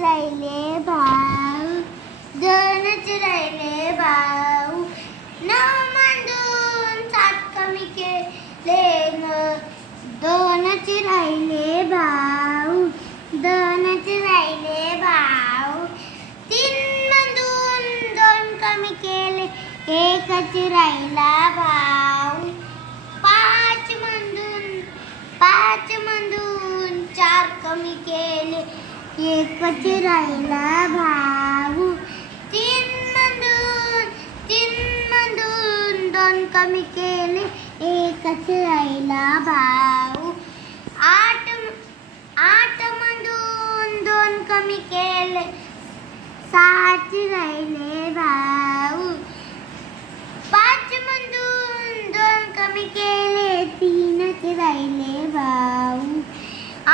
राहिले भाऊ, दोनच राहिले भाऊ. 9 मधून 7 कमी केले, दोनच राहिले भाऊ, दोनच राहिले भाऊ. 3 मधून 2 कमी केले, एकच राहिला भाऊ. 5 मधून 4 कमी केले, एकच राहिला भाऊ. 3 मधून 2 कमी केले, एकच राहिला भाऊ. 8 मधून 2 कमी केले, 6च राहिले भाऊ. 5 मधून 2 कमी केले, 3च राहिले भाऊ.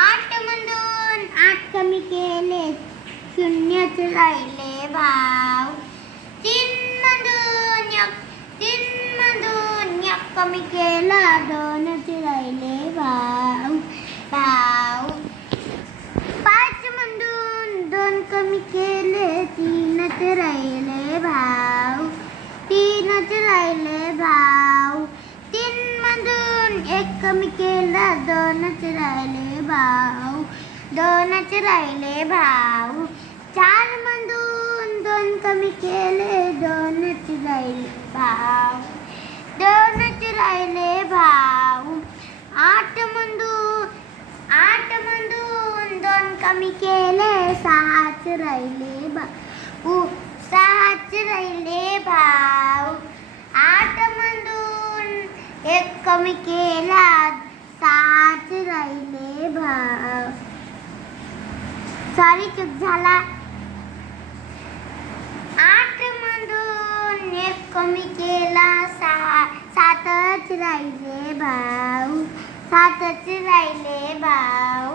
8 मधून 8 कमी केले, 0च राहिले भाऊ. 3 मधून 1 कमी केला, 2च राहिले भाऊ. 5 मधून 2 कमी केले, 3च राहिले भाऊ. 3च राहिले भाऊ. 3 मधून 1 कमी केला, 2च राहिले भाऊ. 2च राहिले भाऊ. 4 मधून 2 कमी केले, 2च राहिले भाऊ. 2च राहिले भाऊ. 8 मधून 2 कमी केले, 6च राहिले भाऊ. 6च राहिले भाऊ. 8 मधून 1 कमी केला, 6च राहिले भाऊ. सॉरी, चूक झाला. 8 मधून 1 कमी केला, 7च राहिले भाऊ. 7च राहिले भाऊ.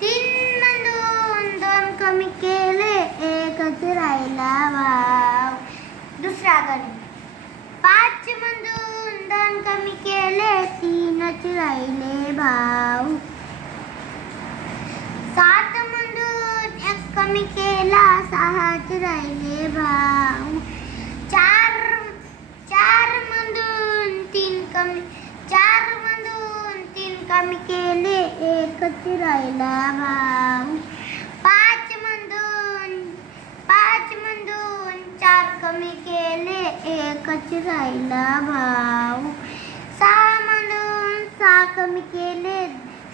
3 मधून 2 कमी केले, एकच राहिला भाऊ. दुसरा गणित. 5 मधून 2 कमी केले, 3च राहिले भाऊ. 7 मधून 1 कमी केला, 6च राहिले भाऊ. 4 मधून 3 कमी केले, एकच राहिला भाऊ. 5 मधून 4 कमी केले, एकच राहिला भाऊ. 6 मधून 6 कमी केले,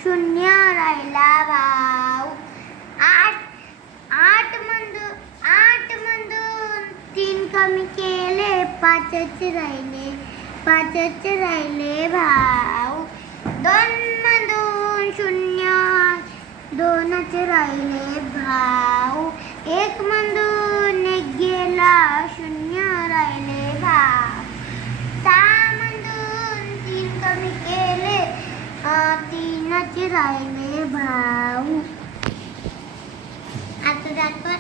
0 राहिला भाऊ. 8 मधून 3 कमी केले, 5च राहिले भाऊ. 2 मधून 0, 2च राहिले भाऊ. 1 मधून 1 गेला, 0 राहिले भाऊ. 6 मधून 3 कमी केले, 3च राहिले भाऊ. आता दाखवा.